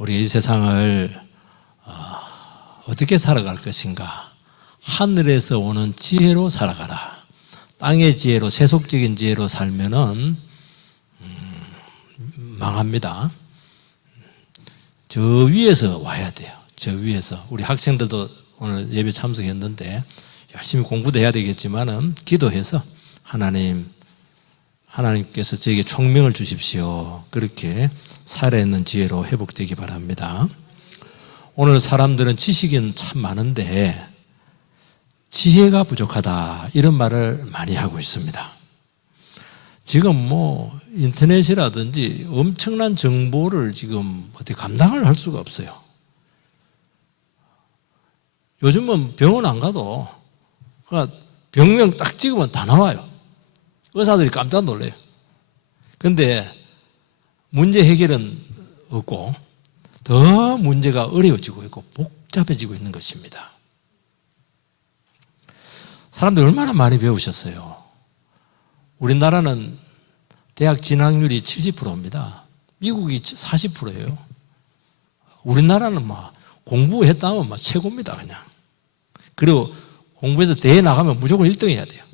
우리가 이 세상을 어떻게 살아갈 것인가? 하늘에서 오는 지혜로 살아가라. 땅의 지혜로, 세속적인 지혜로 살면은 망합니다. 저 위에서 와야 돼요. 저 위에서. 우리 학생들도 오늘 예배 참석했는데 열심히 공부도 해야 되겠지만은 기도해서 하나님께서 저에게 총명을 주십시오. 그렇게 살아있는 지혜로 회복되기 바랍니다. 오늘 사람들은 지식은 참 많은데 지혜가 부족하다 이런 말을 많이 하고 있습니다. 지금 인터넷이라든지 엄청난 정보를 지금 어떻게 감당을 할 수가 없어요. 요즘은 병원 안 가도 그러니까 병명 딱 찍으면 다 나와요. 의사들이 깜짝 놀래요. 그런데 문제 해결은 없고 더 문제가 어려워지고 있고 복잡해지고 있는 것입니다. 사람들 얼마나 많이 배우셨어요? 우리나라는 대학 진학률이 70%입니다. 미국이 40%예요. 우리나라는 공부했다면 최고입니다, 그냥. 그리고 공부해서 대회 나가면 무조건 1등 해야 돼요.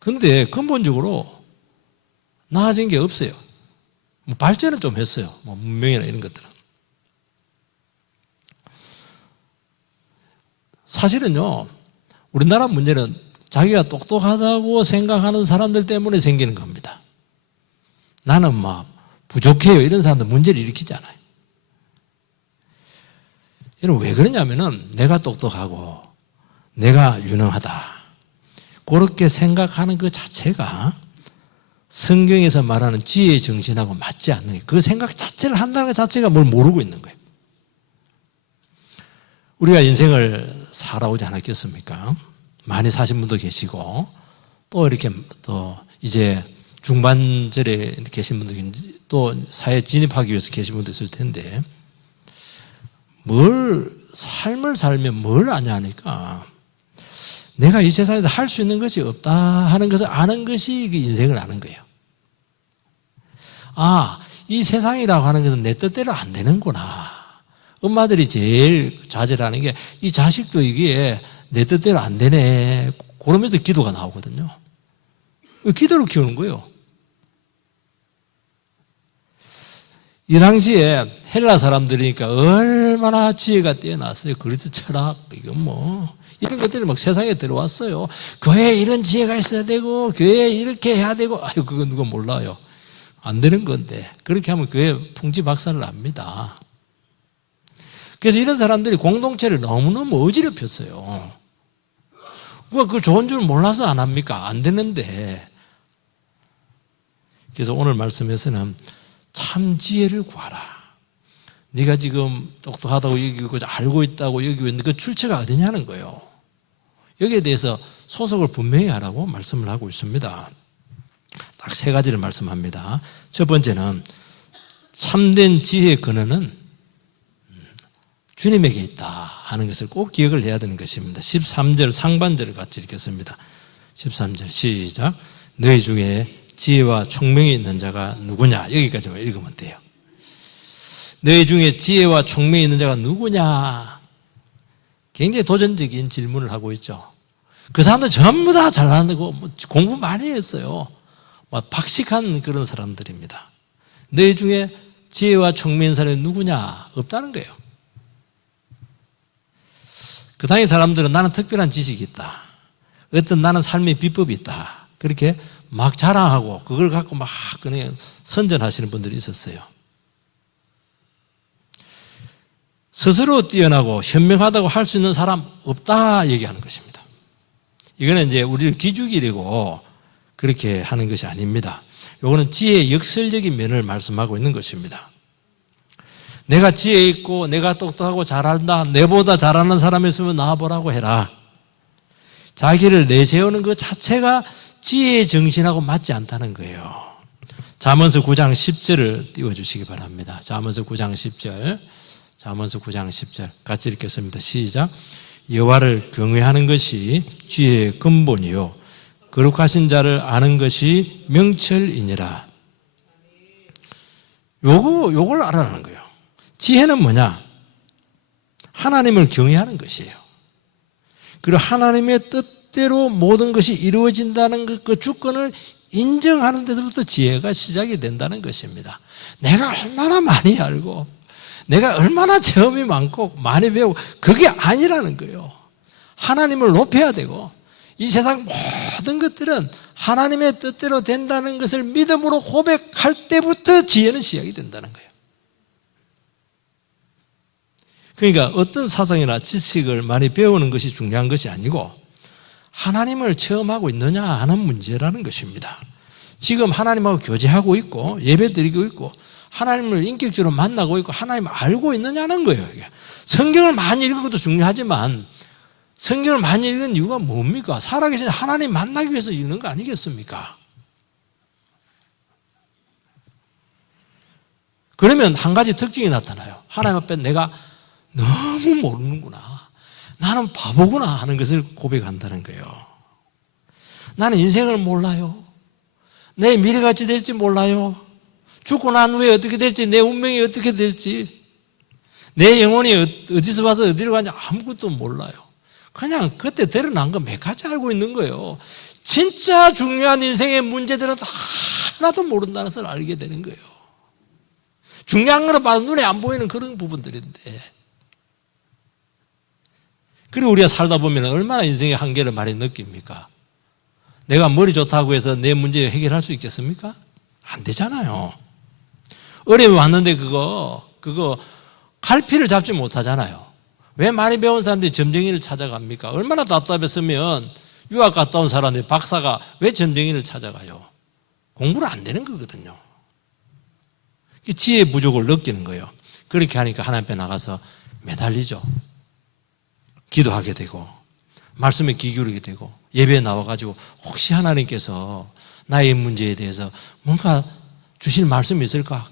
그런데 근본적으로 나아진 게 없어요. 발전은 좀 했어요. 문명이나 이런 것들은. 사실은요, 우리나라 문제는 자기가 똑똑하다고 생각하는 사람들 때문에 생기는 겁니다. 나는 부족해요. 이런 사람들 문제를 일으키잖아요. 여러분, 왜 그러냐면은 내가 똑똑하고 내가 유능하다. 그렇게 생각하는 그 자체가 성경에서 말하는 지혜의 정신하고 맞지 않는 거예요. 그 생각 자체를 한다는 것 자체가 뭘 모르고 있는 거예요. 우리가 인생을 살아오지 않았겠습니까? 많이 사신 분도 계시고 또 이렇게 또 이제 중반절에 계신 분들 또 사회에 진입하기 위해서 계신 분도 있을 텐데 삶을 살면 뭘 아냐 하니까 내가 이 세상에서 할 수 있는 것이 없다 하는 것을 아는 것이 인생을 아는 거예요. 이 세상이라고 하는 것은 내 뜻대로 안 되는구나. 엄마들이 제일 좌절하는 게 이 자식도 이게 내 뜻대로 안 되네. 그러면서 기도가 나오거든요. 기도로 키우는 거예요. 이 당시에 헬라 사람들이니까 얼마나 지혜가 뛰어났어요. 그리스 철학, 이건 이런 것들이 세상에 들어왔어요. 교회에 이런 지혜가 있어야 되고, 교회에 이렇게 해야 되고, 그건 누가 몰라요. 안 되는 건데. 그렇게 하면 교회 풍지박산을 납니다. 그래서 이런 사람들이 공동체를 너무너무 어지럽혔어요. 그 좋은 줄 몰라서 안 합니까? 안 되는데. 그래서 오늘 말씀에서는 참 지혜를 구하라. 네가 지금 똑똑하다고 여기고 알고 있다고 여기고 있는데 그 출처가 어디냐는 거예요. 여기에 대해서 소속을 분명히 하라고 말씀을 하고 있습니다. 딱 3가지를 말씀합니다. 첫 번째는 참된 지혜의 근원은 주님에게 있다 하는 것을 꼭 기억을 해야 되는 것입니다. 13절 상반절을 같이 읽겠습니다. 13절 시작. 너희 중에 지혜와 총명이 있는 자가 누구냐? 여기까지만 읽으면 돼요. 너희 중에 지혜와 총명이 있는 자가 누구냐? 굉장히 도전적인 질문을 하고 있죠. 그 사람들 전부 다 잘하고 공부 많이 했어요. 박식한 그런 사람들입니다. 너희 중에 지혜와 총명인 있는 사람이 누구냐? 없다는 거예요. 그 당시 사람들은 나는 특별한 지식이 있다. 어떤 나는 삶의 비법이 있다. 그렇게 막 자랑하고 그걸 갖고 막 그냥 선전하시는 분들이 있었어요. 스스로 뛰어나고 현명하다고 할 수 있는 사람 없다 얘기하는 것입니다. 이거는 이제 우리를 기죽이려고 그렇게 하는 것이 아닙니다. 이거는 지혜의 역설적인 면을 말씀하고 있는 것입니다. 내가 지혜 있고 내가 똑똑하고 잘한다. 내보다 잘하는 사람이 있으면 나와보라고 해라. 자기를 내세우는 것 자체가 지혜의 정신하고 맞지 않다는 거예요. 잠언서 9장 10절을 띄워주시기 바랍니다. 잠언서 9장 10절. 잠언서 9장 10절 같이 읽겠습니다. 시작. 여호와를 경외하는 것이 지혜의 근본이요 거룩하신 자를 아는 것이 명철이니라. 요걸 알아라는 거예요. 지혜는 뭐냐? 하나님을 경외하는 것이에요. 그리고 하나님의 뜻대로 모든 것이 이루어진다는 그 주권을 인정하는 데서부터 지혜가 시작이 된다는 것입니다. 내가 얼마나 많이 알고 내가 얼마나 체험이 많고 많이 배우고 그게 아니라는 거예요. 하나님을 높여야 되고 이 세상 모든 것들은 하나님의 뜻대로 된다는 것을 믿음으로 고백할 때부터 지혜는 시작이 된다는 거예요. 그러니까 어떤 사상이나 지식을 많이 배우는 것이 중요한 것이 아니고 하나님을 체험하고 있느냐 하는 문제라는 것입니다. 지금 하나님하고 교제하고 있고 예배드리고 있고 하나님을 인격적으로 만나고 있고 하나님을 알고 있느냐는 거예요. 성경을 많이 읽은 것도 중요하지만 성경을 많이 읽은 이유가 뭡니까? 살아계신 하나님 만나기 위해서 읽는 거 아니겠습니까? 그러면 한 가지 특징이 나타나요. 하나님 앞에 내가 너무 모르는구나. 나는 바보구나 하는 것을 고백한다는 거예요. 나는 인생을 몰라요. 내 미래가 어찌 될지 몰라요. 죽고 난 후에 어떻게 될지, 내 운명이 어떻게 될지, 내 영혼이 어디서 와서 어디로 가는지 아무것도 몰라요. 그냥 그때 드러난 거 몇 가지 알고 있는 거예요. 진짜 중요한 인생의 문제들은 하나도 모른다는 것을 알게 되는 거예요. 중요한 거는 봐도 눈에 안 보이는 그런 부분들인데. 그리고 우리가 살다 보면 얼마나 인생의 한계를 많이 느낍니까? 내가 머리 좋다고 해서 내 문제 해결할 수 있겠습니까? 안 되잖아요. 어려움이 왔는데 그거 갈피를 잡지 못하잖아요. 왜 많이 배운 사람들이 점쟁이를 찾아갑니까? 얼마나 답답했으면 유학 갔다 온 사람들이 박사가 왜 점쟁이를 찾아가요? 공부는 안 되는 거거든요. 지혜의 부족을 느끼는 거예요. 그렇게 하니까 하나님 앞에 나가서 매달리죠. 기도하게 되고 말씀에 귀 기울이게 되고 예배에 나와가지고 혹시 하나님께서 나의 문제에 대해서 뭔가 주실 말씀이 있을까?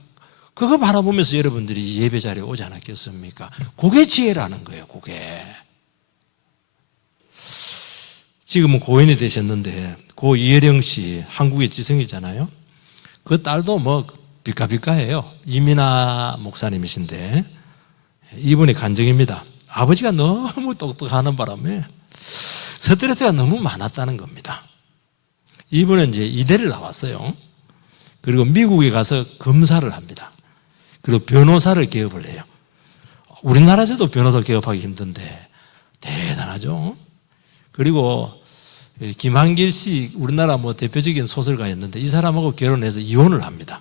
그거 바라보면서 여러분들이 예배 자리에 오지 않았겠습니까? 그게 지혜라는 거예요. 그게. 지금은 고인이 되셨는데 고 이혜령 씨 한국의 지성이잖아요. 그 딸도 뭐 비까비까해요. 이민아 목사님이신데 이분이 간증입니다. 아버지가 너무 똑똑하는 바람에 스트레스가 너무 많았다는 겁니다. 이분은 이제 이대를 나왔어요. 그리고 미국에 가서 검사를 합니다. 그리고 변호사를 개업을 해요. 우리나라에서도 변호사 개업하기 힘든데 대단하죠. 그리고 김한길 씨 우리나라 뭐 대표적인 소설가였는데 이 사람하고 결혼해서 이혼을 합니다.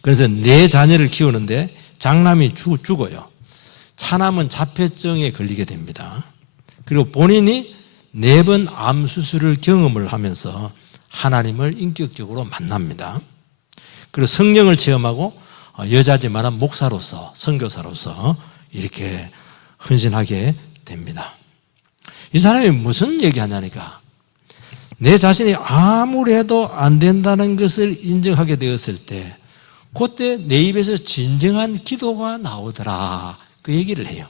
그래서 4자녀를 키우는데 장남이 죽어요. 차남은 자폐증에 걸리게 됩니다. 그리고 본인이 4번 암 수술을 경험을 하면서 하나님을 인격적으로 만납니다. 그리고 성령을 체험하고 여자지만 목사로서 선교사로서 이렇게 헌신하게 됩니다. 이 사람이 무슨 얘기하냐니까 내 자신이 아무리 해도 안 된다는 것을 인정하게 되었을 때 그때 내 입에서 진정한 기도가 나오더라 그 얘기를 해요.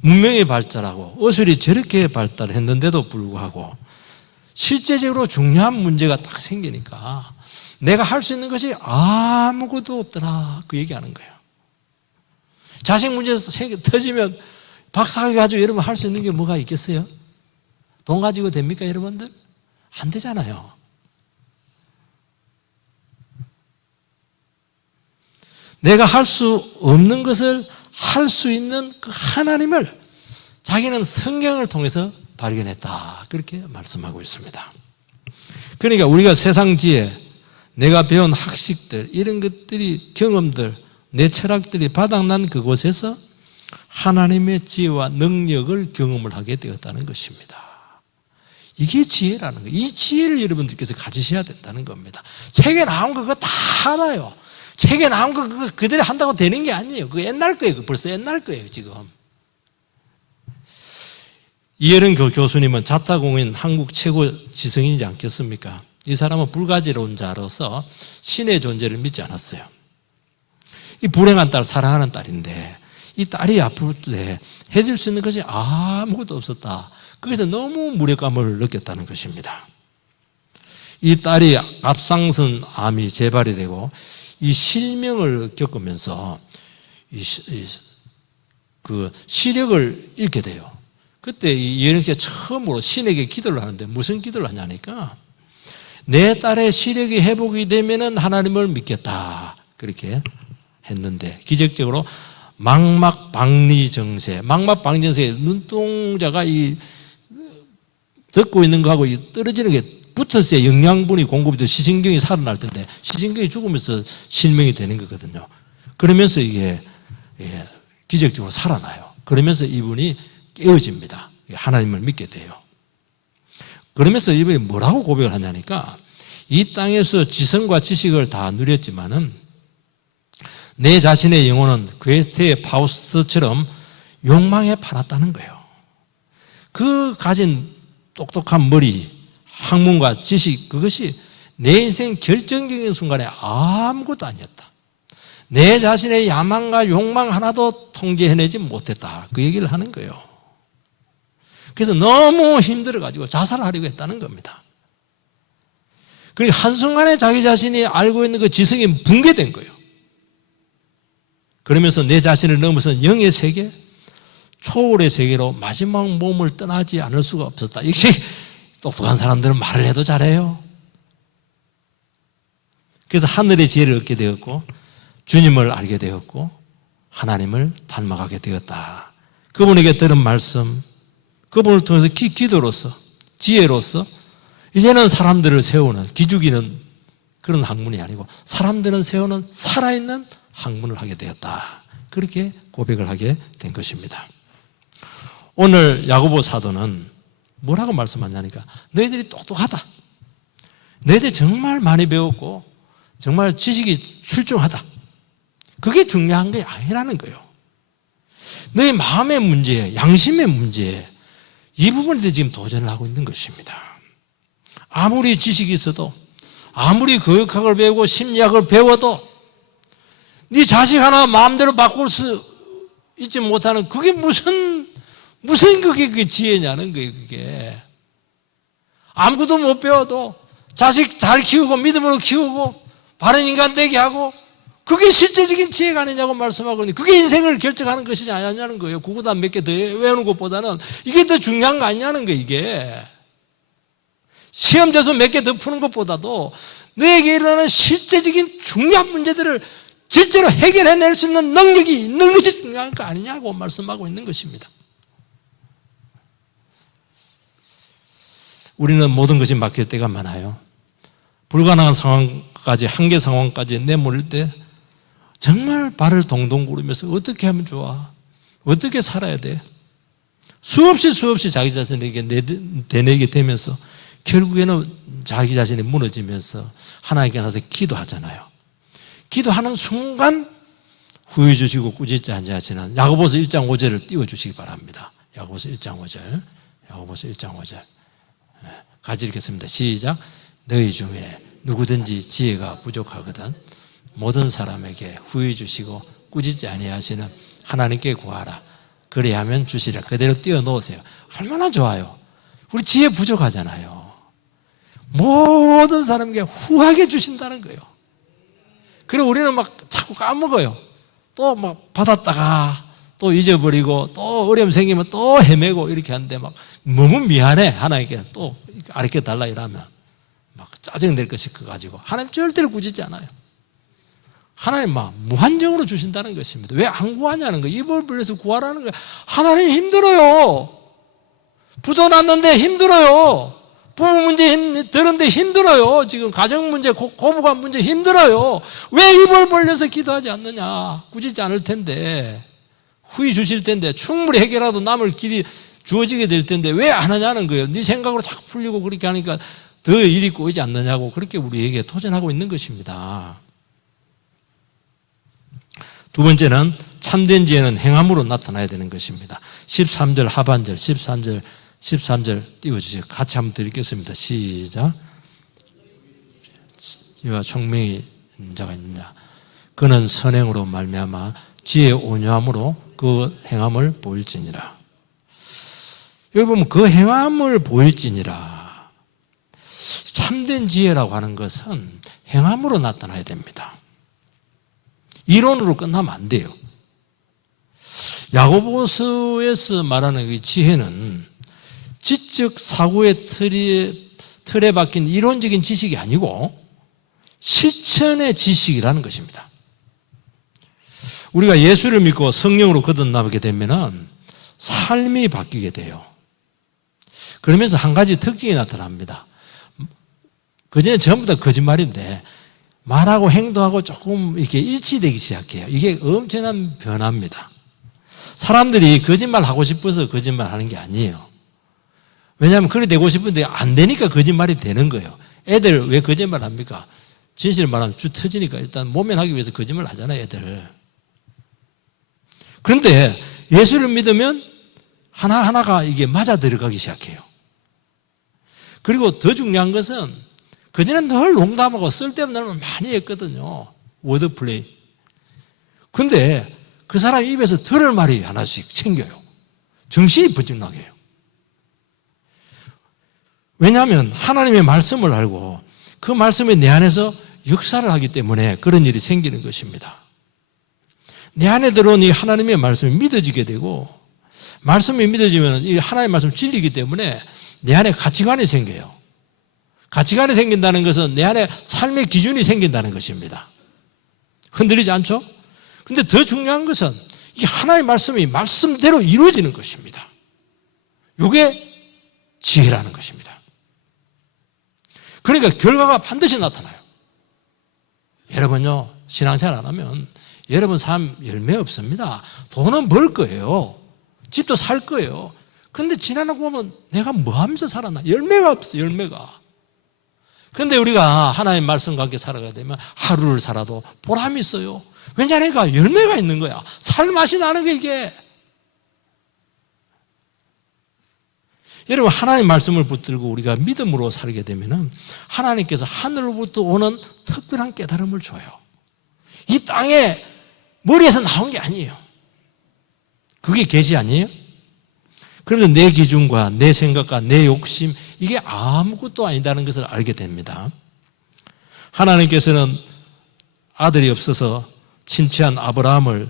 문명이 발달하고 의술이 저렇게 발달했는데도 불구하고 실제적으로 중요한 문제가 딱 생기니까 내가 할 수 있는 것이 아무것도 없더라 그 얘기하는 거예요. 자식 문제 터지면 박사학위 가지고 여러분 할 수 있는 게 뭐가 있겠어요? 돈 가지고 됩니까 여러분들? 안 되잖아요. 내가 할 수 없는 것을 할 수 있는 그 하나님을 자기는 성경을 통해서 발견했다 그렇게 말씀하고 있습니다. 그러니까 우리가 세상 지혜 내가 배운 학식들 이런 것들이 경험들 내 철학들이 바닥난 그곳에서 하나님의 지혜와 능력을 경험을 하게 되었다는 것입니다. 이게 지혜라는 거예요. 이 지혜를 여러분들께서 가지셔야 된다는 겁니다. 책에 나온 거 그거 다 알아요. 책에 나온 거 그거 그대로 한다고 되는 게 아니에요. 그거 옛날 거예요. 벌써 옛날 거예요 지금. 이혜령 교수님은 자타공인 한국 최고 지성인이지 않겠습니까? 이 사람은 불가지론자로서 신의 존재를 믿지 않았어요. 이 불행한 딸 사랑하는 딸인데 이 딸이 아플 때 해줄 수 있는 것이 아무것도 없었다. 그래서 너무 무력감을 느꼈다는 것입니다. 이 딸이 갑상선 암이 재발이 되고 이 실명을 겪으면서 그 시력을 잃게 돼요. 그때 이 여령 씨가 처음으로 신에게 기도를 하는데 무슨 기도를 하냐니까 내 딸의 시력이 회복이 되면은 하나님을 믿겠다 그렇게 했는데 기적적으로 망막박리정세, 망막박리정세 눈동자가 이 듣고 있는 거하고 떨어지는 게 붙었어야 영양분이 공급이 돼서 시신경이 살아날 텐데 시신경이 죽으면서 실명이 되는 거거든요. 그러면서 이게 기적적으로 살아나요. 그러면서 이분이 깨어집니다. 하나님을 믿게 돼요. 그러면서 이분이 뭐라고 고백을 하냐니까 이 땅에서 지성과 지식을 다 누렸지만은 내 자신의 영혼은 괴테의 파우스트처럼 욕망에 팔았다는 거예요. 그 가진 똑똑한 머리, 학문과 지식 그것이 내 인생 결정적인 순간에 아무것도 아니었다. 내 자신의 야망과 욕망 하나도 통제해내지 못했다. 그 얘기를 하는 거예요. 그래서 너무 힘들어가지고 자살하려고 했다는 겁니다. 그리고 한순간에 자기 자신이 알고 있는 그 지성이 붕괴된 거예요. 그러면서 내 자신을 넘어선 영의 세계, 초월의 세계로 마지막 몸을 떠나지 않을 수가 없었다. 역시 똑똑한 사람들은 말을 해도 잘해요. 그래서 하늘의 지혜를 얻게 되었고 주님을 알게 되었고 하나님을 닮아가게 되었다. 그분에게 들은 말씀, 그분을 통해서 기도로서 지혜로서 이제는 사람들을 세우는 기죽이는 그런 학문이 아니고 사람들은 세우는 살아있는 학문을 하게 되었다. 그렇게 고백을 하게 된 것입니다. 오늘 야고보 사도는 뭐라고 말씀하냐니까 너희들이 똑똑하다. 너희들이 정말 많이 배웠고 정말 지식이 출중하다. 그게 중요한 게 아니라는 거예요. 너희 마음의 문제, 양심의 문제 이 부분에 대해 지금 도전을 하고 있는 것입니다. 아무리 지식이 있어도 아무리 교육학을 배우고 심리학을 배워도 네 자식 하나 마음대로 바꿀 수 있지 못하는 그게 무슨 그게 지혜냐는 거예요. 그게 아무것도 못 배워도 자식 잘 키우고 믿음으로 키우고 바른 인간 되게 하고 그게 실제적인 지혜가 아니냐고 말씀하고 있는데 그게 인생을 결정하는 것이지 않냐는 거예요. 구구단 몇 개 더 외우는 것보다는 이게 더 중요한 거 아니냐는 거예요. 이게 시험 점수 몇 개 더 푸는 것보다도 너에게 일어나는 실제적인 중요한 문제들을 실제로 해결해낼 수 있는 능력이 있는 것이 중요한 거 아니냐고 말씀하고 있는 것입니다. 우리는 모든 것이 막힐 때가 많아요. 불가능한 상황까지, 한계 상황까지 내몰릴 때 정말 발을 동동 구르면서 어떻게 하면 좋아? 어떻게 살아야 돼? 수없이 자기 자신에게 되뇌게 되면서 결국에는 자기 자신이 무너지면서 하나님께 나서 기도하잖아요. 기도하는 순간 후회 주시고 꾸짖지 아니하시는 야고보서 1장 5절을 띄워주시기 바랍니다. 야고보서 1장 5절. 야고보서 1장 5절. 같이 읽겠습니다. 시작. 너희 중에 누구든지 지혜가 부족하거든 모든 사람에게 후회 주시고 꾸짖지 아니하시는 하나님께 구하라. 그리하면 주시라. 그대로 띄워놓으세요. 얼마나 좋아요. 우리 지혜 부족하잖아요. 모든 사람에게 후하게 주신다는 거예요. 그리고 우리는 막 자꾸 까먹어요. 또 막 받았다가 또 잊어버리고 또 어려움 생기면 또 헤매고 이렇게 하는데 막 너무 미안해. 하나님께 또 가르쳐 달라 이러면 막 짜증낼 것이 커가지고 하나님 절대로 꾸짖지 않아요. 하나님 막 무한정으로 주신다는 것입니다. 왜 안 구하냐는 거예요. 입을 벌려서 구하라는 거예요. 하나님 힘들어요. 부도 났는데 힘들어요. 부부 문제 들었는데 힘들어요. 지금 가정 문제, 고부간 문제 힘들어요. 왜 입을 벌려서 기도하지 않느냐. 꾸짖지 않을 텐데 후히 주실 텐데 충분히 해결하도 남을 길이 주어지게 될 텐데 왜 안 하냐는 거예요. 네 생각으로 자꾸 풀리고 그렇게 하니까 더 일이 꼬이지 않느냐고 그렇게 우리에게 도전하고 있는 것입니다. 두 번째는 참된 지혜는 행함으로 나타나야 되는 것입니다. 13절 하반절 13절 띄워주세요. 같이 한번 드리겠습니다. 시작. 지혜와 총명이 자가 있느냐. 그는 선행으로 말미암아 지혜의 온유함으로 그 행함을 보일지니라. 여기 보면 그 행함을 보일지니라. 참된 지혜라고 하는 것은 행함으로 나타나야 됩니다. 이론으로 끝나면 안 돼요. 야고보서에서 말하는 그 지혜는 지적 사고의 틀에 박힌 이론적인 지식이 아니고 실천의 지식이라는 것입니다. 우리가 예수를 믿고 성령으로 거듭나게 되면은 삶이 바뀌게 돼요. 그러면서 한 가지 특징이 나타납니다. 그전에 전부 다 거짓말인데 말하고 행동하고 조금 이렇게 일치되기 시작해요. 이게 엄청난 변화입니다. 사람들이 거짓말 하고 싶어서 거짓말 하는 게 아니에요. 왜냐하면 그렇게 되고 싶은데 안 되니까 거짓말이 되는 거예요. 애들 왜 거짓말 합니까? 진실을 말하면 쭉 터지니까 일단 모면하기 위해서 거짓말 하잖아요, 애들. 그런데 예수를 믿으면 하나하나가 이게 맞아 들어가기 시작해요. 그리고 더 중요한 것은 그전엔 늘 농담하고 쓸데없는 말 많이 했거든요. 워드플레이. 근데 그 사람 입에서 들을 말이 하나씩 생겨요. 정신이 번쩍 나게 해요. 왜냐하면 하나님의 말씀을 알고 그 말씀이 내 안에서 역사를 하기 때문에 그런 일이 생기는 것입니다. 내 안에 들어온 이 하나님의 말씀이 믿어지게 되고 말씀이 믿어지면 이 하나님의 말씀이 진리이기 때문에 내 안에 가치관이 생겨요. 가치관이 생긴다는 것은 내 안에 삶의 기준이 생긴다는 것입니다. 흔들리지 않죠? 그런데 더 중요한 것은 이 하나님의 말씀이 말씀대로 이루어지는 것입니다. 이게 지혜라는 것입니다. 그러니까 결과가 반드시 나타나요. 여러분요, 신앙생활 안 하면 여러분 삶 열매 없습니다. 돈은 벌 거예요. 집도 살 거예요. 근데 지나고 보면 내가 뭐 하면서 살았나? 열매가 없어요, 열매가. 근데 우리가 하나님의 말씀과 함께 살아가야 되면 하루를 살아도 보람이 있어요. 왜냐하니까 열매가 있는 거야. 살맛이 나는 게 이게. 여러분, 하나님의 말씀을 붙들고 우리가 믿음으로 살게 되면 하나님께서 하늘로부터 오는 특별한 깨달음을 줘요. 이 땅에 머리에서 나온 게 아니에요. 그게 계시 아니에요? 그러면 내 기준과 내 생각과 내 욕심, 이게 아무것도 아니다는 것을 알게 됩니다. 하나님께서는 아들이 없어서 침체한 아브라함을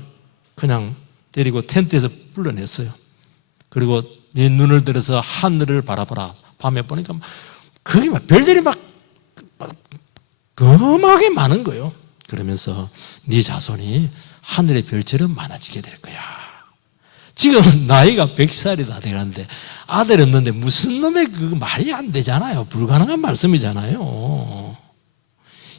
그냥 데리고 텐트에서 불러냈어요. 그리고 네 눈을 들어서 하늘을 바라보라. 밤에 보니까 거기 막 별들이 막 거하게 많은 거예요. 그러면서 네 자손이 하늘의 별처럼 많아지게 될 거야. 지금 나이가 100살이 다 돼가는데 아들 없는데 무슨 놈의 그 말이 안 되잖아요. 불가능한 말씀이잖아요.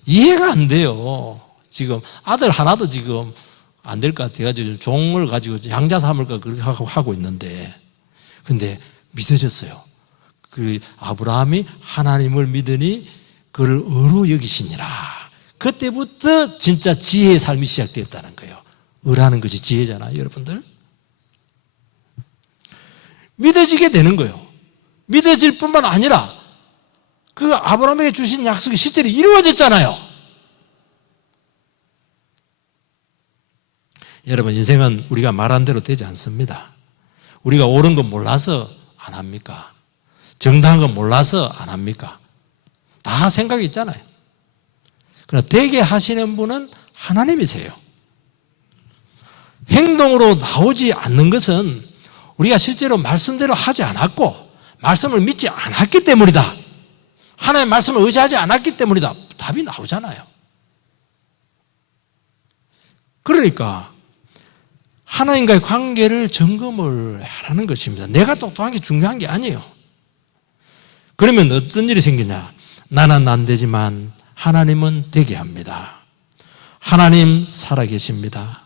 이해가 안 돼요. 지금 아들 하나도 지금 안 될 것 같아가지고 종을 가지고 양자 삼을까 그렇게 하고 있는데, 근데 믿어졌어요. 그 아브라함이 하나님을 믿으니 그를 의로 여기시니라. 그때부터 진짜 지혜의 삶이 시작되었다는 거예요. 의라는 것이 지혜잖아요, 여러분들. 믿어지게 되는 거예요. 믿어질 뿐만 아니라 그 아브라함에게 주신 약속이 실제로 이루어졌잖아요. 여러분, 인생은 우리가 말한 대로 되지 않습니다. 우리가 옳은 건 몰라서 안 합니까? 정당한 건 몰라서 안 합니까? 다 생각이 있잖아요. 그러나 되게 하시는 분은 하나님이세요. 행동으로 나오지 않는 것은 우리가 실제로 말씀대로 하지 않았고 말씀을 믿지 않았기 때문이다. 하나님의 말씀을 의지하지 않았기 때문이다. 답이 나오잖아요. 그러니까 하나님과의 관계를 점검을 하라는 것입니다. 내가 똑똑한 게 중요한 게 아니에요. 그러면 어떤 일이 생기냐? 나는 안 되지만 하나님은 되게 합니다. 하나님 살아계십니다.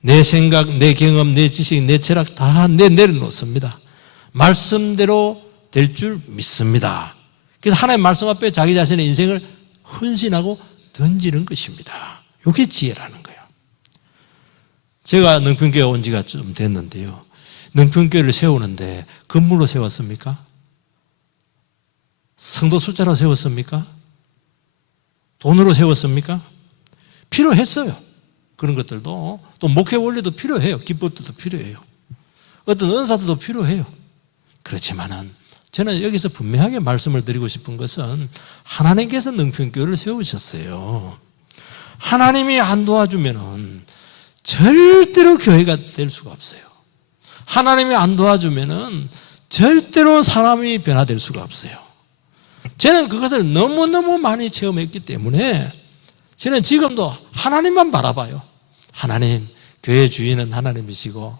내 생각, 내 경험, 내 지식, 내 철학 다 내려놓습니다. 말씀대로 될 줄 믿습니다. 그래서 하나님의 말씀 앞에 자기 자신의 인생을 헌신하고 던지는 것입니다. 이게 지혜라는 거예요. 제가 능평교회 온 지가 좀 됐는데요. 능평교회를 세우는데 건물로 세웠습니까? 성도 숫자로 세웠습니까? 돈으로 세웠습니까? 필요했어요. 그런 것들도. 또 목회 원리도 필요해요. 기법들도 필요해요. 어떤 은사들도 필요해요. 그렇지만은 저는 여기서 분명하게 말씀을 드리고 싶은 것은 하나님께서 능평교회를 세우셨어요. 하나님이 안 도와주면은 절대로 교회가 될 수가 없어요. 하나님이 안 도와주면은 절대로 사람이 변화될 수가 없어요. 저는 그것을 너무너무 많이 체험했기 때문에 저는 지금도 하나님만 바라봐요. 하나님, 교회 주인은 하나님이시고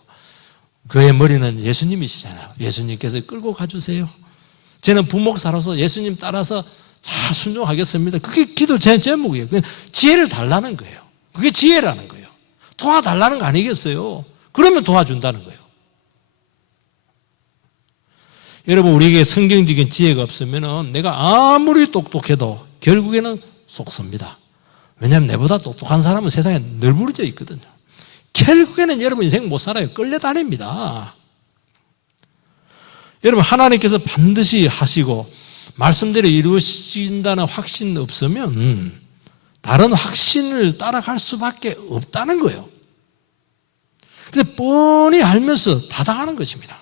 교회 머리는 예수님이시잖아요. 예수님께서 끌고 가주세요. 저는 부목사로서 예수님 따라서 잘 순종하겠습니다. 그게 기도 제 제목이에요. 지혜를 달라는 거예요. 그게 지혜라는 거예요. 도와달라는 거 아니겠어요? 그러면 도와준다는 거예요. 여러분, 우리에게 성경적인 지혜가 없으면 내가 아무리 똑똑해도 결국에는 속습니다. 왜냐하면 내보다 똑똑한 사람은 세상에 널브러져 있거든요. 결국에는 여러분 인생 못 살아요. 끌려다닙니다. 여러분, 하나님께서 반드시 하시고 말씀대로 이루어진다는 확신 없으면 다른 확신을 따라갈 수밖에 없다는 거예요. 근데 뻔히 알면서 타당하는 것입니다.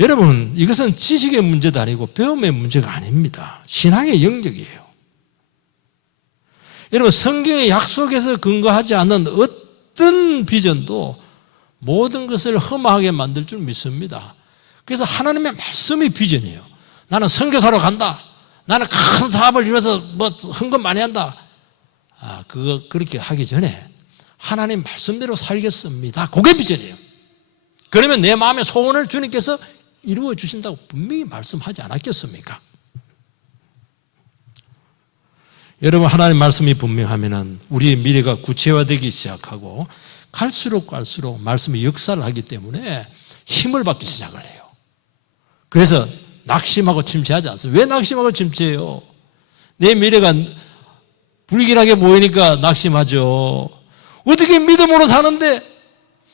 여러분, 이것은 지식의 문제도 아니고 배움의 문제가 아닙니다. 신앙의 영역이에요. 여러분, 성경의 약속에서 근거하지 않는 어떤 비전도 모든 것을 험하게 만들 줄 믿습니다. 그래서 하나님의 말씀이 비전이에요. 나는 선교사로 간다. 나는 큰 사업을 이뤄서 헌금 많이 한다. 그렇게 하기 전에 하나님 말씀대로 살겠습니다. 그게 비전이에요. 그러면 내 마음의 소원을 주님께서 이루어 주신다고 분명히 말씀하지 않았겠습니까? 여러분, 하나님 말씀이 분명하면은 우리의 미래가 구체화되기 시작하고 갈수록 말씀이 역사를 하기 때문에 힘을 받기 시작을 해요. 그래서 낙심하고 침체하지 않습니다. 왜 낙심하고 침체해요? 내 미래가 불길하게 보이니까 낙심하죠. 어떻게 믿음으로 사는데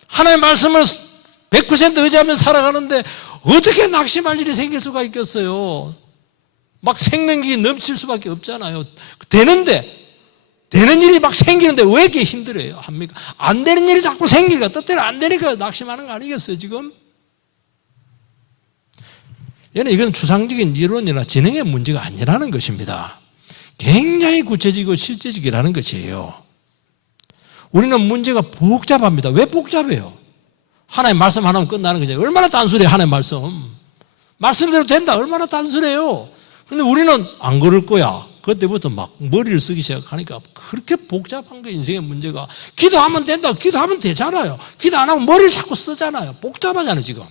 하나님의 말씀을 100% 의지하며 살아가는데 어떻게 낙심할 일이 생길 수가 있겠어요? 막 생명력이 넘칠 수밖에 없잖아요. 되는 일이 막 생기는데 왜 이렇게 힘들어요? 합니까? 안 되는 일이 자꾸 생기니까, 뜻대로 안 되니까 낙심하는 거 아니겠어요, 지금? 얘는 이건 추상적인 이론이나 지능의 문제가 아니라는 것입니다. 굉장히 구체적이고 실제적이라는 것이에요. 우리는 문제가 복잡합니다. 왜 복잡해요? 하나님 말씀 하나면 끝나는 거죠. 얼마나 단순해요, 하나님 말씀. 말씀대로 된다. 얼마나 단순해요. 근데 우리는 안 그럴 거야. 그때부터 막 머리를 쓰기 시작하니까 그렇게 복잡한 게 인생의 문제가. 기도하면 된다. 기도하면 되잖아요. 기도 안 하고 머리를 자꾸 쓰잖아요. 복잡하잖아요, 지금.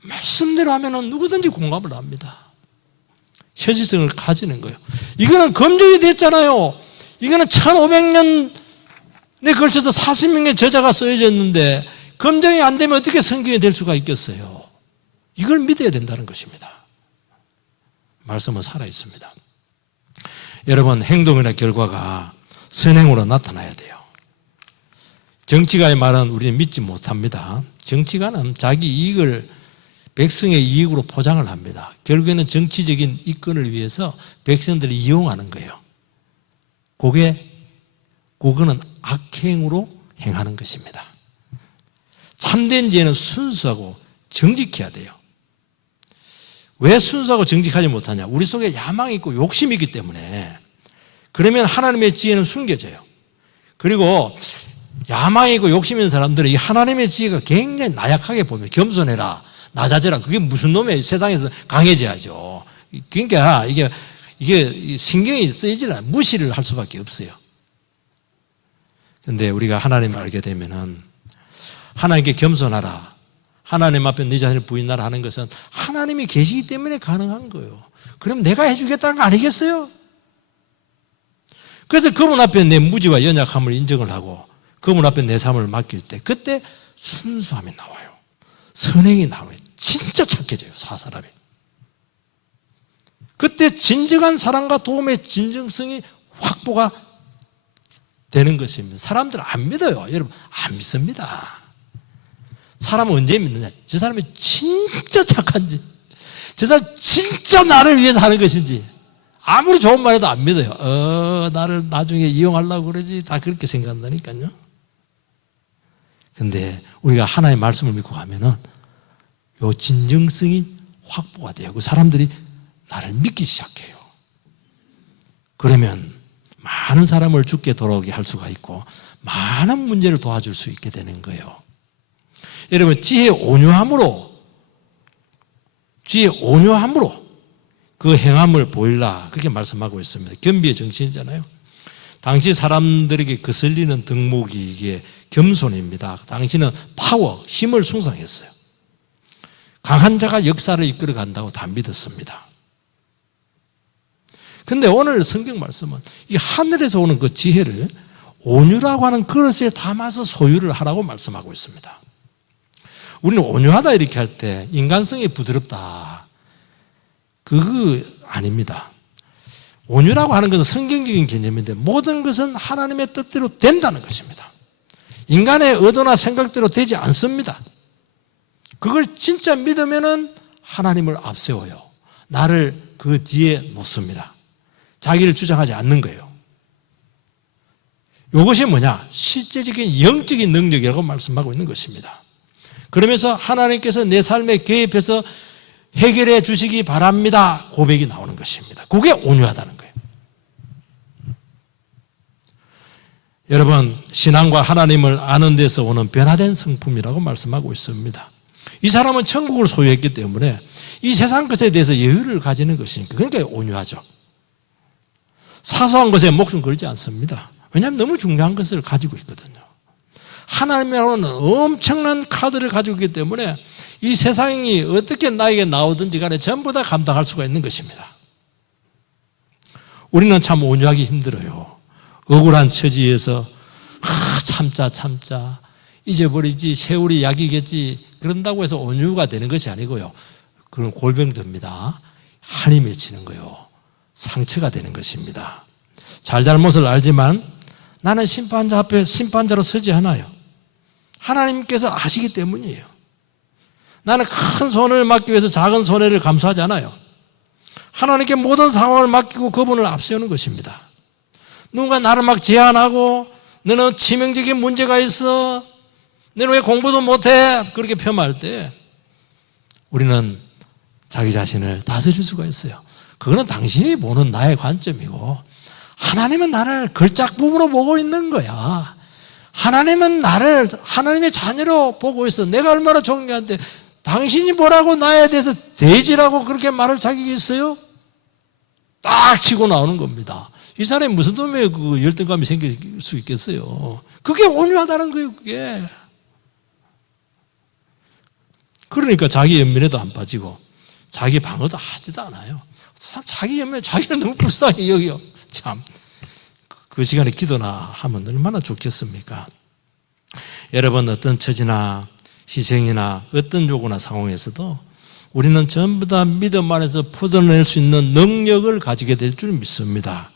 말씀대로 하면 누구든지 공감을 합니다. 현실성을 가지는 거예요. 이거는 검증이 됐잖아요. 이거는 1500년에 걸쳐서 40명의 저자가 써져있는데 검증이 안 되면 어떻게 성경이 될 수가 있겠어요? 이걸 믿어야 된다는 것입니다. 말씀은 살아있습니다. 여러분, 행동이나 결과가 선행으로 나타나야 돼요. 정치가의 말은 우리는 믿지 못합니다. 정치가는 자기 이익을 백성의 이익으로 포장을 합니다. 결국에는 정치적인 이권을 위해서 백성들을 이용하는 거예요. 그거는 악행으로 행하는 것입니다. 참된 지혜는 순수하고 정직해야 돼요. 왜 순수하고 정직하지 못하냐? 우리 속에 야망이 있고 욕심이 있기 때문에. 그러면 하나님의 지혜는 숨겨져요. 그리고 야망이 있고 욕심 있는 사람들은 이 하나님의 지혜가 굉장히 나약하게 보면 겸손해라, 낮아져라. 그게 무슨 놈이에요? 세상에서 강해져야죠. 그러니까 이게 신경이 쓰이질 않아요. 무시를 할 수밖에 없어요. 그런데 우리가 하나님을 알게 되면은 하나님께 겸손하라, 하나님 앞에 네 자신을 부인하라 하는 것은 하나님이 계시기 때문에 가능한 거예요. 그럼 내가 해주겠다는 거 아니겠어요? 그래서 그분 앞에 내 무지와 연약함을 인정을 하고 그분 앞에 내 삶을 맡길 때 그때 순수함이 나와요. 선행이 나와요. 진짜 착해져요, 사람이. 그때 진정한 사랑과 도움의 진정성이 확보가 되는 것입니다. 사람들 안 믿어요. 여러분, 안 믿습니다. 사람은 언제 믿느냐? 저 사람이 진짜 착한지, 저 사람 진짜 나를 위해서 하는 것인지 아무리 좋은 말 해도 안 믿어요. 나를 나중에 이용하려고 그러지, 다 그렇게 생각한다니까요. 근데 우리가 하나님의 말씀을 믿고 가면은 요 진정성이 확보가 돼요. 그 사람들이 나를 믿기 시작해요. 그러면 많은 사람을 죽게 돌아오게 할 수가 있고 많은 문제를 도와줄 수 있게 되는 거예요. 여러분, 지혜의 온유함으로 그 행함을 보일라, 그렇게 말씀하고 있습니다. 겸비의 정신이잖아요. 당시 사람들에게 거슬리는 덕목이 이게 겸손입니다. 당시는 파워, 힘을 숭상했어요. 강한 자가 역사를 이끌어 간다고 다 믿었습니다. 근데 오늘 성경 말씀은 이 하늘에서 오는 그 지혜를 온유라고 하는 그릇에 담아서 소유를 하라고 말씀하고 있습니다. 우리는 온유하다 이렇게 할 때 인간성이 부드럽다, 그거 아닙니다. 온유라고 하는 것은 성경적인 개념인데 모든 것은 하나님의 뜻대로 된다는 것입니다. 인간의 의도나 생각대로 되지 않습니다. 그걸 진짜 믿으면은 하나님을 앞세워요. 나를 그 뒤에 놓습니다. 자기를 주장하지 않는 거예요. 이것이 뭐냐? 실제적인 영적인 능력이라고 말씀하고 있는 것입니다. 그러면서 하나님께서 내 삶에 개입해서 해결해 주시기 바랍니다, 고백이 나오는 것입니다. 그게 온유하다는 거예요. 여러분, 신앙과 하나님을 아는 데서 오는 변화된 성품이라고 말씀하고 있습니다. 이 사람은 천국을 소유했기 때문에 이 세상 것에 대해서 여유를 가지는 것이니까, 그러니까 온유하죠. 사소한 것에 목숨 걸지 않습니다. 왜냐하면 너무 중요한 것을 가지고 있거든요. 하나님이라는 엄청난 카드를 가지고 있기 때문에 이 세상이 어떻게 나에게 나오든지 간에 전부 다 감당할 수가 있는 것입니다. 우리는 참 온유하기 힘들어요. 억울한 처지에서 참자 잊어버리지, 세월이 약이겠지, 그런다고 해서 온유가 되는 것이 아니고요. 그건 골병듭니다. 한이 맺히는 거요. 상처가 되는 것입니다. 잘잘못을 알지만 나는 심판자 앞에 심판자로 서지 않아요. 하나님께서 아시기 때문이에요. 나는 큰 손해를 막기 위해서 작은 손해를 감수하지 않아요. 하나님께 모든 상황을 맡기고 그분을 앞세우는 것입니다. 누군가 나를 막 제안하고 너는 치명적인 문제가 있어, 너는 왜 공부도 못해, 그렇게 폄하할 때 우리는 자기 자신을 다스릴 수가 있어요. 그거는 당신이 보는 나의 관점이고 하나님은 나를 걸작품으로 보고 있는 거야. 하나님은 나를 하나님의 자녀로 보고 있어. 내가 얼마나 존귀한데 당신이 뭐라고 나에 대해서 돼지라고 그렇게 말할 자격이 있어요? 딱 치고 나오는 겁니다. 이 사람이 무슨 놈의 그 열등감이 생길 수 있겠어요? 그게 온유하다는 거예요, 그게. 그러니까 자기 연민에도 안 빠지고 자기 방어도 하지도 않아요. 참 자기 연민에 자기는 너무 불쌍해 여기요. 참. 그 시간에 기도나 하면 얼마나 좋겠습니까? 여러분, 어떤 처지나 희생이나 어떤 요구나 상황에서도 우리는 전부 다 믿음 안에서 풀어낼 수 있는 능력을 가지게 될 줄 믿습니다.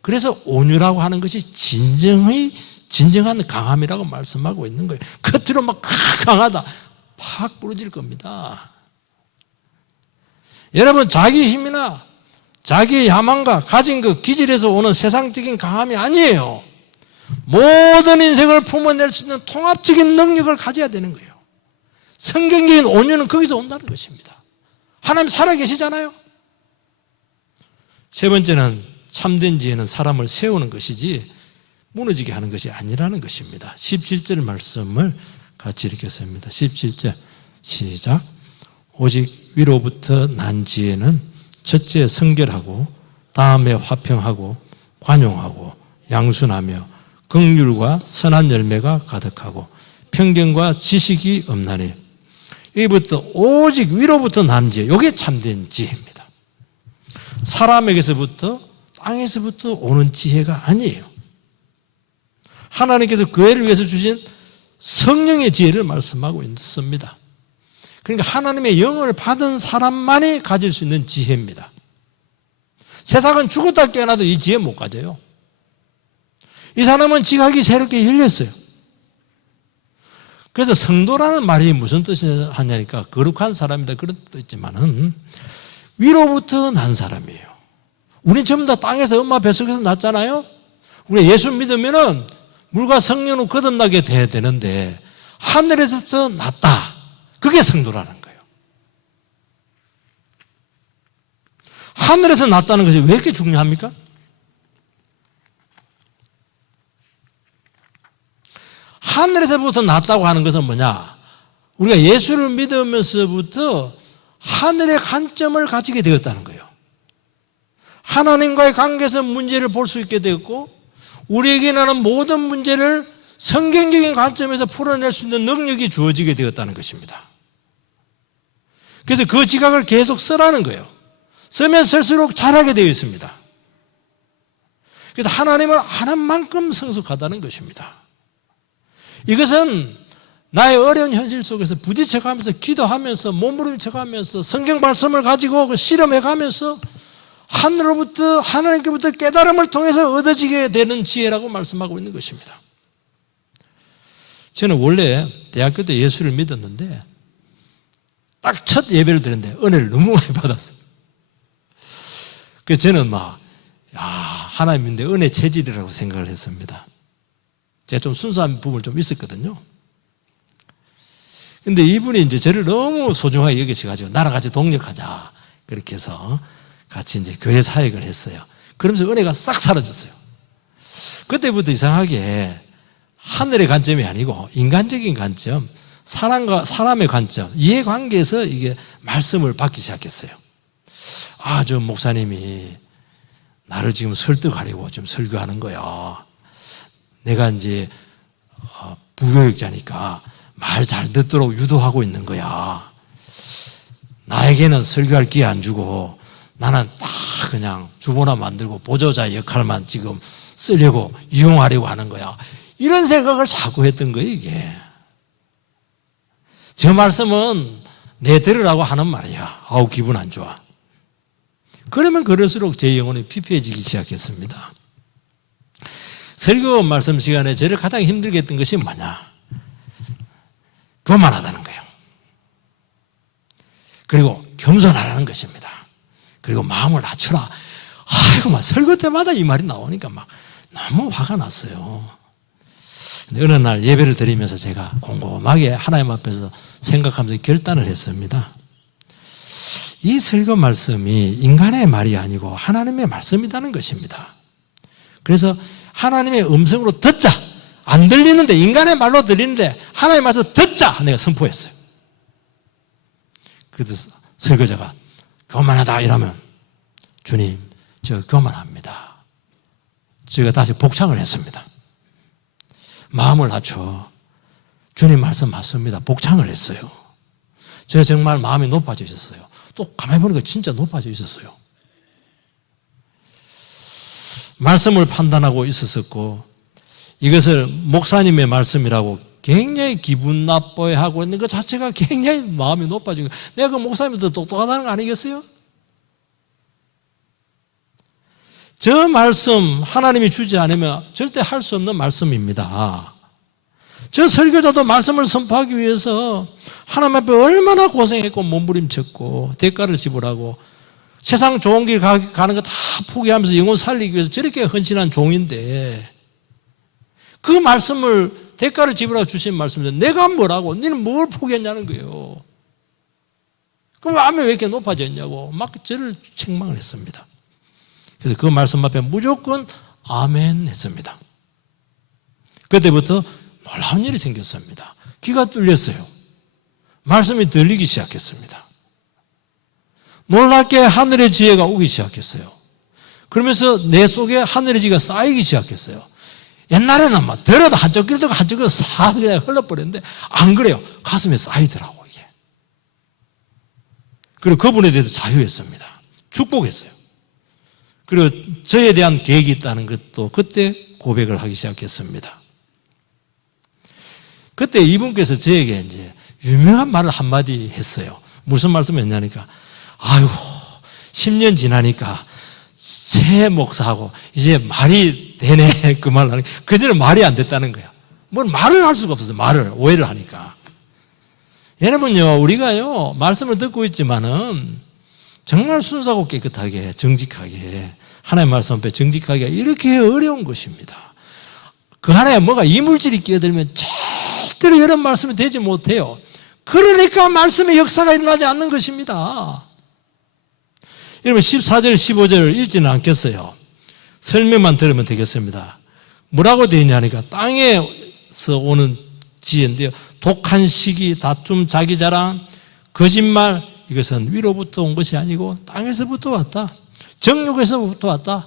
그래서 온유라고 하는 것이 진정한 강함이라고 말씀하고 있는 거예요. 겉으로 막 강하다, 팍 부러질 겁니다. 여러분, 자기 힘이나 자기의 야망과 가진 그 기질에서 오는 세상적인 강함이 아니에요. 모든 인생을 품어낼 수 있는 통합적인 능력을 가져야 되는 거예요. 성경적인 온유는 거기서 온다는 것입니다. 하나님 살아계시잖아요. 세 번째는 참된 지혜는 사람을 세우는 것이지 무너지게 하는 것이 아니라는 것입니다. 17절 말씀을 같이 읽겠습니다. 17절 시작. 오직 위로부터 난 지혜는 첫째 성결하고 다음에 화평하고 관용하고 양순하며 긍휼과 선한 열매가 가득하고 편견과 지식이 없나니. 여기부터 오직 위로부터 난 지혜, 이게 참된 지혜입니다. 사람에게서부터 땅에서부터 오는 지혜가 아니에요. 하나님께서 그 애를 위해서 주신 성령의 지혜를 말씀하고 있습니다. 그러니까 하나님의 영을 받은 사람만이 가질 수 있는 지혜입니다. 세상은 죽었다 깨어나도 이 지혜 못 가져요. 이 사람은 지각이 새롭게 열렸어요. 그래서 성도라는 말이 무슨 뜻이 하냐니까 거룩한 사람이다 그런 뜻도 있지만은 위로부터 난 사람이에요. 우린 전부 다 땅에서 엄마 뱃속에서 났잖아요. 우리 예수 믿으면은 물과 성령으로 거듭나게 돼야 되는데 하늘에서부터 났다. 그게 성도라는 거예요. 하늘에서 났다는 것이 왜 이렇게 중요합니까? 하늘에서부터 났다고 하는 것은 뭐냐? 우리가 예수를 믿으면서부터 하늘의 관점을 가지게 되었다는 거예요. 하나님과의 관계에서 문제를 볼 수 있게 되었고, 우리에게 나는 모든 문제를 성경적인 관점에서 풀어낼 수 있는 능력이 주어지게 되었다는 것입니다. 그래서 그 지각을 계속 쓰라는 거예요. 쓰면 쓸수록 잘하게 되어 있습니다. 그래서 하나님을 아는 만큼 성숙하다는 것입니다. 이것은 나의 어려운 현실 속에서 부딪혀가면서 기도하면서 몸부림쳐가면서 성경 말씀을 가지고 실험해가면서 하나님께부터 깨달음을 통해서 얻어지게 되는 지혜라고 말씀하고 있는 것입니다. 저는 원래 대학교 때 예수를 믿었는데 딱 첫 예배를 드렸는데 은혜를 너무 많이 받았어요. 그래서 저는 하나님 믿는데 은혜 체질이라고 생각을 했습니다. 제가 좀 순수한 부분이 좀 있었거든요. 근데 이분이 이제 저를 너무 소중하게 여기셔가지고 나랑 같이 동력하자. 그렇게 해서 같이 이제 교회 사역을 했어요. 그러면서 은혜가 싹 사라졌어요. 그때부터 이상하게 하늘의 관점이 아니고 인간적인 관점, 사람의 관점, 이해관계에서 이게 말씀을 받기 시작했어요. 저 목사님이 나를 지금 설득하려고 좀 설교하는 거야. 내가 이제 부교육자니까 말 잘 듣도록 유도하고 있는 거야. 나에게는 설교할 기회 안 주고 나는 다 그냥 주보나 만들고 보조자 역할만 지금 쓰려고 이용하려고 하는 거야. 이런 생각을 자꾸 했던 거예요, 이게. 저 말씀은 내 들으라고 하는 말이야. 기분 안 좋아. 그러면 그럴수록 제 영혼이 피폐해지기 시작했습니다. 설교 말씀 시간에 저를 가장 힘들게 했던 것이 뭐냐? 교만하다는 거예요. 그리고 겸손하라는 것입니다. 그리고 마음을 낮추라. 설교 때마다 이 말이 나오니까 너무 화가 났어요. 근데 어느 날 예배를 드리면서 제가 곰곰하게 하나님 앞에서 생각하면서 결단을 했습니다. 이 설교 말씀이 인간의 말이 아니고 하나님의 말씀이라는 것입니다. 그래서 하나님의 음성으로 듣자. 안 들리는데, 인간의 말로 들리는데 하나님의 말씀으로 듣자. 내가 선포했어요. 그래서 설교자가 교만하다 이러면 주님, 저 교만합니다. 제가 다시 복창을 했습니다. 마음을 낮춰 주님 말씀 맞습니다. 복창을 했어요. 제가 정말 마음이 높아져 있었어요. 또 가만히 보니까 진짜 높아져 있었어요. 말씀을 판단하고 있었었고, 이것을 목사님의 말씀이라고 굉장히 기분 나빠하고 있는 것 자체가 굉장히 마음이 높아지고, 내가 그 목사님이 더 똑똑하다는 거 아니겠어요? 저 말씀 하나님이 주지 않으면 절대 할 수 없는 말씀입니다. 저 설교자도 말씀을 선포하기 위해서 하나님 앞에 얼마나 고생했고 몸부림쳤고 대가를 지불하고 세상 좋은 길 가는 거 다 포기하면서 영혼 살리기 위해서 저렇게 헌신한 종인데, 그 말씀을 대가를 지불하고 주신 말씀인데 내가 뭐라고, 너는 뭘 포기했냐는 거예요. 그럼 마음이 왜 이렇게 높아져 있냐고 막 저를 책망을 했습니다. 그래서 그 말씀 앞에 무조건 아멘 했습니다. 그때부터 놀라운 일이 생겼습니다. 귀가 뚫렸어요. 말씀이 들리기 시작했습니다. 놀랍게 하늘의 지혜가 오기 시작했어요. 그러면서 내 속에 하늘의 지혜가 쌓이기 시작했어요. 옛날에는 들어도 한쪽 귀로 듣고 한쪽 귀로 싹 그냥 흘러버렸는데 안 그래요. 가슴에 쌓이더라고 이게. 그리고 그분에 대해서 자유했습니다. 축복했어요. 그리고 저에 대한 계획이 있다는 것도 그때 고백을 하기 시작했습니다. 그때 이분께서 저에게 이제 유명한 말을 한마디 했어요. 무슨 말씀을 했냐니까, 10년 지나니까 새 목사하고 이제 말이 되네. 그 말을 하니까. 그전에 말이 안 됐다는 거야. 말을 할 수가 없어서 오해를 하니까. 여러분요, 우리가요, 말씀을 듣고 있지만은 정말 순수하고 깨끗하게, 정직하게, 하나님의 말씀 앞에 정직하게 이렇게 어려운 것입니다. 그 안에 뭐가 이물질이 끼어들면 절대로 이런 말씀이 되지 못해요. 그러니까 말씀의 역사가 일어나지 않는 것입니다. 여러분 14절 15절 읽지는 않겠어요. 설명만 들으면 되겠습니다. 뭐라고 되어 있냐니까 땅에서 오는 지혜인데요. 독한 시기, 다툼, 자기 자랑, 거짓말, 이것은 위로부터 온 것이 아니고 땅에서부터 왔다. 정욕에서부터 왔다.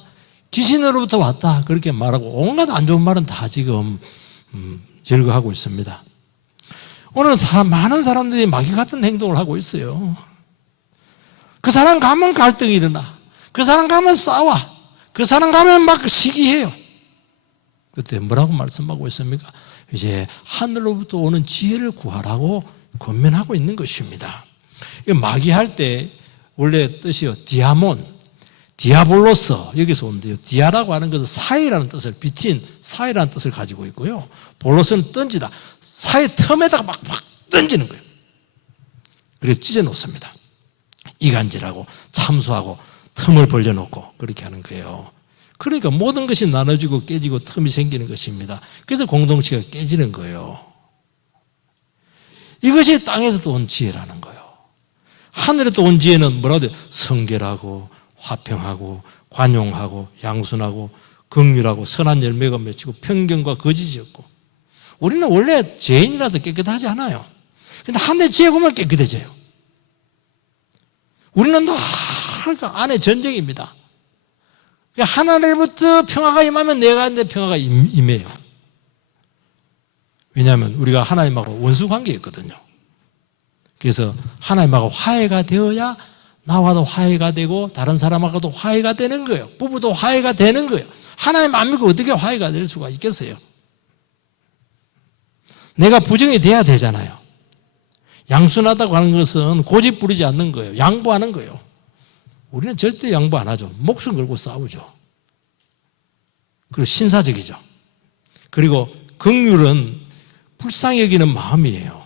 귀신으로부터 왔다. 그렇게 말하고 온갖 안 좋은 말은 다 지금 열거하고 있습니다. 오늘 많은 사람들이 마귀 같은 행동을 하고 있어요. 그 사람 가면 갈등이 일어나. 그 사람 가면 싸워. 그 사람 가면 막 시기해요. 그때 뭐라고 말씀하고 있습니까? 이제 하늘로부터 오는 지혜를 구하라고 권면하고 있는 것입니다. 마귀 할 때 원래 뜻이요. 디아몬, 디아볼로스 여기서 오는데요. 디아라고 하는 것은 사이라는 뜻을 비틴, 사이라는 뜻을 가지고 있고요. 볼로스는 던지다. 사이 틈에다가 막 던지는 거예요. 그리고 찢어놓습니다. 이간질하고 참수하고 틈을 벌려놓고 그렇게 하는 거예요. 그러니까 모든 것이 나눠지고 깨지고 틈이 생기는 것입니다. 그래서 공동체가 깨지는 거예요. 이것이 땅에서도 온 지혜라는 거예요. 하늘에서 온 지혜는 뭐라고 해요? 성결하고 화평하고 관용하고 양순하고 긍휼하고 선한 열매가 맺히고 편견과 거짓이 없고. 우리는 원래 죄인이라서 깨끗하지 않아요. 근데 하늘의 지혜 보면 깨끗해져요. 우리는 다 안에 전쟁입니다. 하나님부터 평화가 임하면 내가 내 평화가 임해요. 왜냐하면 우리가 하나님하고 원수 관계에 있거든요. 그래서 하나님하고 화해가 되어야 나와도 화해가 되고 다른 사람하고도 화해가 되는 거예요. 부부도 화해가 되는 거예요. 하나님 안 믿고 어떻게 화해가 될 수가 있겠어요? 내가 부정이 돼야 되잖아요. 양순하다고 하는 것은 고집 부리지 않는 거예요. 양보하는 거예요. 우리는 절대 양보 안 하죠. 목숨 걸고 싸우죠. 그리고 신사적이죠. 그리고 긍휼은 불쌍히 여기는 마음이에요.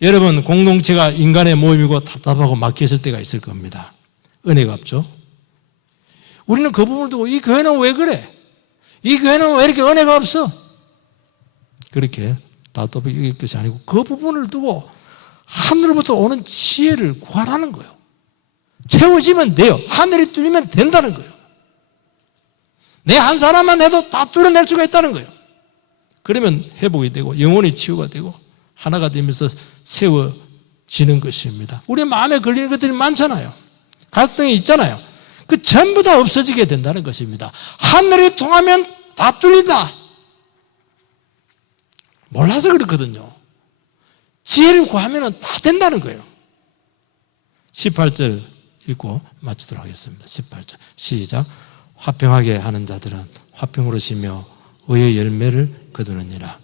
여러분, 공동체가 인간의 모임이고 답답하고 막혔을 때가 있을 겁니다. 은혜가 없죠. 우리는 그 부분을 두고 이 교회는 왜 그래? 이 교회는 왜 이렇게 은혜가 없어? 그렇게 답답하게 여길 것이 아니고 그 부분을 두고 하늘로부터 오는 지혜를 구하라는 거예요. 채워지면 돼요. 하늘이 뚫리면 된다는 거예요. 내 한 사람만 해도 다 뚫어낼 수가 있다는 거예요. 그러면 회복이 되고 영혼의 치유가 되고 하나가 되면서 세워지는 것입니다. 우리 마음에 걸리는 것들이 많잖아요. 갈등이 있잖아요. 그 전부 다 없어지게 된다는 것입니다. 하늘이 통하면 다 뚫린다. 몰라서 그렇거든요. 지혜를 구하면 다 된다는 거예요. 18절 읽고 마치도록 하겠습니다. 18절 시작. 화평하게 하는 자들은 화평으로 쉬며 의의 열매를 거두느니라.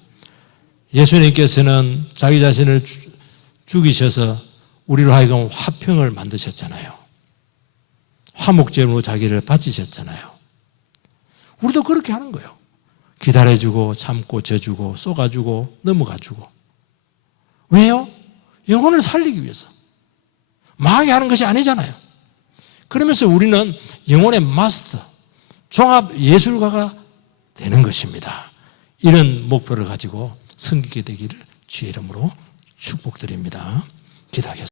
예수님께서는 자기 자신을 죽이셔서 우리로 하여금 화평을 만드셨잖아요. 화목제물로 자기를 바치셨잖아요. 우리도 그렇게 하는 거예요. 기다려주고 참고 져주고 쏘가주고 넘어가주고. 왜요? 영혼을 살리기 위해서. 망하게 하는 것이 아니잖아요. 그러면서 우리는 영혼의 마스터, 종합 예술가가 되는 것입니다. 이런 목표를 가지고 섬기게 되기를 주의 이름으로 축복드립니다. 기도하겠습니다.